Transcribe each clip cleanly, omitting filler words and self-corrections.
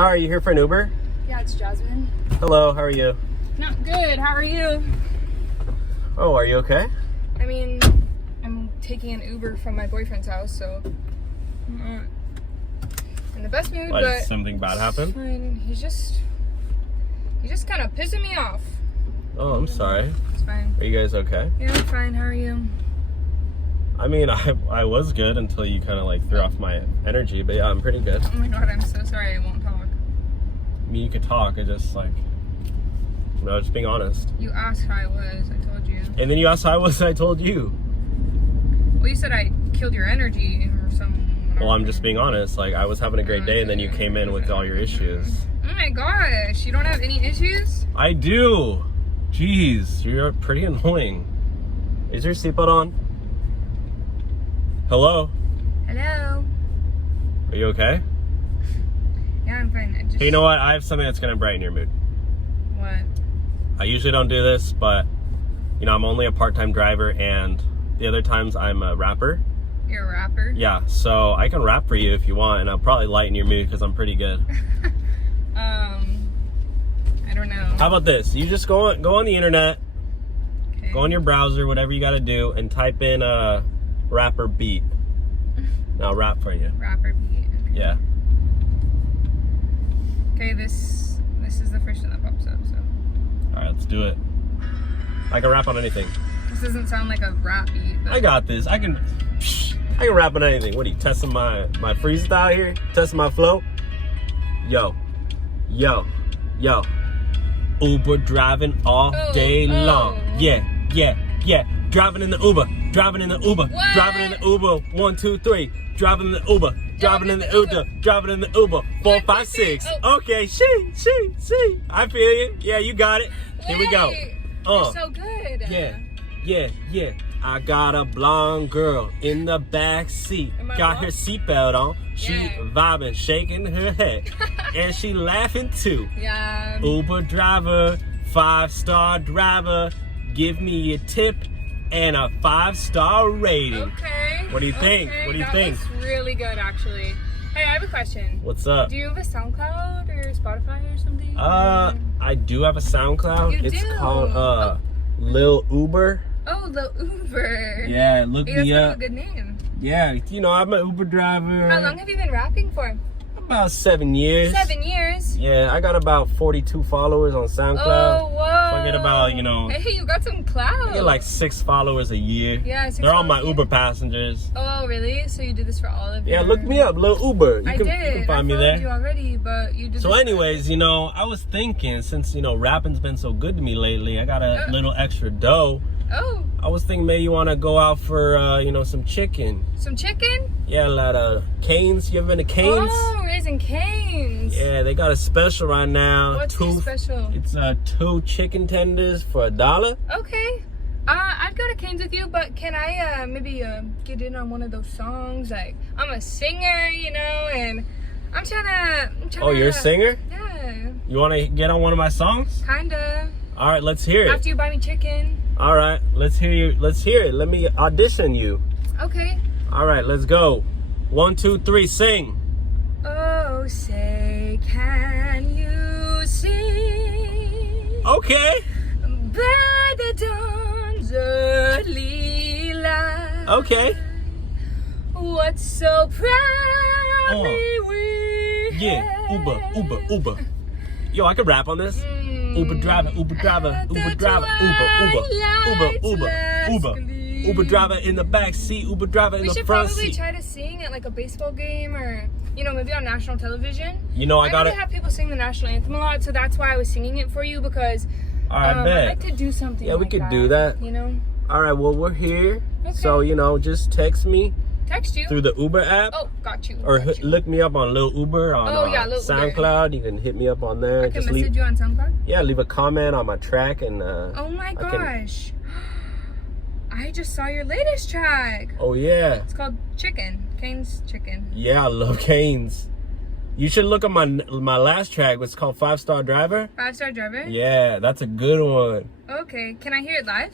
Hi, are you here for an Uber? Yeah, it's Jasmine. Hello, how are you? Not good. How are you? Oh, are you okay? I mean, I'm taking an Uber from my boyfriend's house, so I'm not in the best mood. Why, but did something bad happen? fine. He's just kind of pissing me off. Oh, I'm sorry. It's fine. Are you guys okay? Yeah, I'm fine. How are you? I mean, I was good until you kind of like threw off my energy, but yeah, I'm pretty good. Oh my god, I'm so sorry. I won't talk. I mean, you could talk, I just like, just being honest. You asked how I was. I told you. And then you asked how I was, and I told you. Well, you said I killed your energy or something. Well, I'm just being honest. Like, I was having a great day, and then you came in with all your issues. Oh my gosh, you don't have any issues? I do. Jeez, you're pretty annoying. Is your seatbelt on? Hello? Hello? Are you okay? Yeah, I'm fine. Hey, you know what? I have something that's gonna brighten your mood. What? I usually don't do this, but I'm only a part-time driver, and the other times I'm a rapper. You're a rapper? Yeah, so I can rap for you if you want, and I'll probably lighten your mood because I'm pretty good. I don't know. How about this? You just go on the internet, Okay. go on your browser, whatever you got to do, and type in a rapper beat. And I'll rap for you. Rapper beat. Okay. Yeah. Okay, this is the first one that pops up, so. All right, let's do it. I can rap on anything. This doesn't sound like a rap beat. But... I got this. I can rap on anything. What are you testing my freestyle here? Testing my flow? Yo. Uber driving all day long. Yeah. Driving in the Uber. What? Driving in the Uber. 1, 2, 3. Driving in the Uber. Driving in the Uber. Driving in the Uber. 4, 5, 6. Okay, she. I feel you. Yeah, you got it. Here we go. You're so good. Yeah. I got a blonde girl in the back seat. Got her seatbelt on. She vibing, shaking her head. And she laughing too. Yeah. Uber driver, 5-star driver. Give me a tip and a 5-star rating. Okay. What do you think? Okay, What do you think? That's really good, actually. Hey, I have a question. What's up? Do you have a SoundCloud or Spotify or something? I do have a SoundCloud. You it's do? called Lil Uber. Oh, the Uber. Yeah, look Hey, that's me kind up. of a good name. Yeah, I'm an Uber driver. How long have you been rapping for? About 7 years. 7 years? Yeah, I got about 42 followers on SoundCloud. Oh, whoa. So I get about, Hey, you got some clout. I get like 6 followers a year. Yeah, 6 They're all my followers a year? Uber passengers. Oh, really? So you did this for all of Yeah, your... look me up, Lil Uber. You I can did. find me I there. followed you already, but you did So this for- anyways, I was thinking, since, rapping's been so good to me lately, I got a little extra dough. Oh, I was thinking maybe you want to go out for, some chicken. some chicken? Yeah, a lot of Canes. You ever been to Canes? Oh, Raising Cane's. Yeah, they got a special right now. What's your special? It's 2 chicken tenders for $1. Okay. I'd go to Cane's with you, but can I maybe get in on one of those songs? Like, I'm a singer, and I'm trying to... Oh, you're a singer? Yeah. You want to get on one of my songs? Kinda. All right, let's hear it. After you buy me chicken. All right, let's hear you. Let's hear it. Let me audition you. Okay. All right, let's go. 1, 2, 3, sing. Oh, say, can you see? Okay. By the dawn's early light. Okay. What so proudly we Yeah, hailed. Uber. Yo, I could rap on this. Uber driver, Uber driver, Uber driver, Uber driver in the back seat, Uber driver in the front seat. We should probably try to sing at like a baseball game or, maybe on national television. I I gotta have people sing the national anthem a lot, so that's why I was singing it for you because I bet. I'd like to do something. Yeah, we like could do that. All right, well, we're here. Okay. So, just text me Text you through the Uber app. Oh, got you. Or got you. look me up on Lil Uber on Lil Uber. SoundCloud. You can hit me up on there. I can message you on SoundCloud? Yeah, leave a comment on my track and oh my gosh. I just saw your latest track. Oh yeah. It's called Chicken. Cane's Chicken. Yeah, I love Cane's. You should look at my last track. It's called 5-Star Driver. 5-Star Driver? Yeah, that's a good one. Okay. Can I hear it live?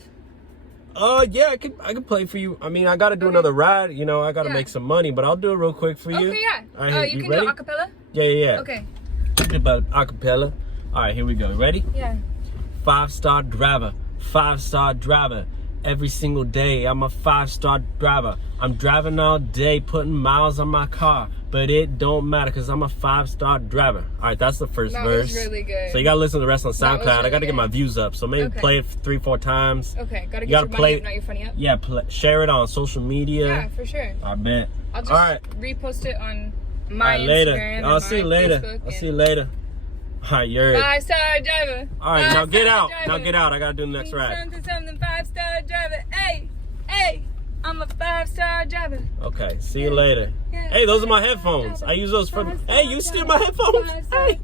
Yeah, I could play for you. I mean, I gotta do another ride. I gotta make some money, but I'll do it real quick for you. Okay, yeah. All right, you can ready? do it a cappella? Yeah. Okay. Forget about acapella. All right, here we go. Ready? Yeah. 5-star driver. 5-star driver. Every single day, I'm a 5-star driver. I'm driving all day, putting miles on my car, but it don't matter because I'm a 5-star driver. All right, that's the first verse. That was really good. So you gotta listen to the rest on SoundCloud. Really I gotta get my views up, so maybe play it 3-4 times. Okay, gotta get your money up, not your funny up. Yeah, share it on social media. Yeah, for sure. I bet. I'll just repost it on my all right, later. Instagram. I'll see you later. Facebook I'll see you later. All right, you're 5-star driver. All right, now get out. Now get out. I gotta do the next rap. Something 5-star driver. Hey, I'm a 5-star driver. Okay, see you later. Yeah. Hey, those are my headphones. I use those for. Hey, you steal my headphones? Hey.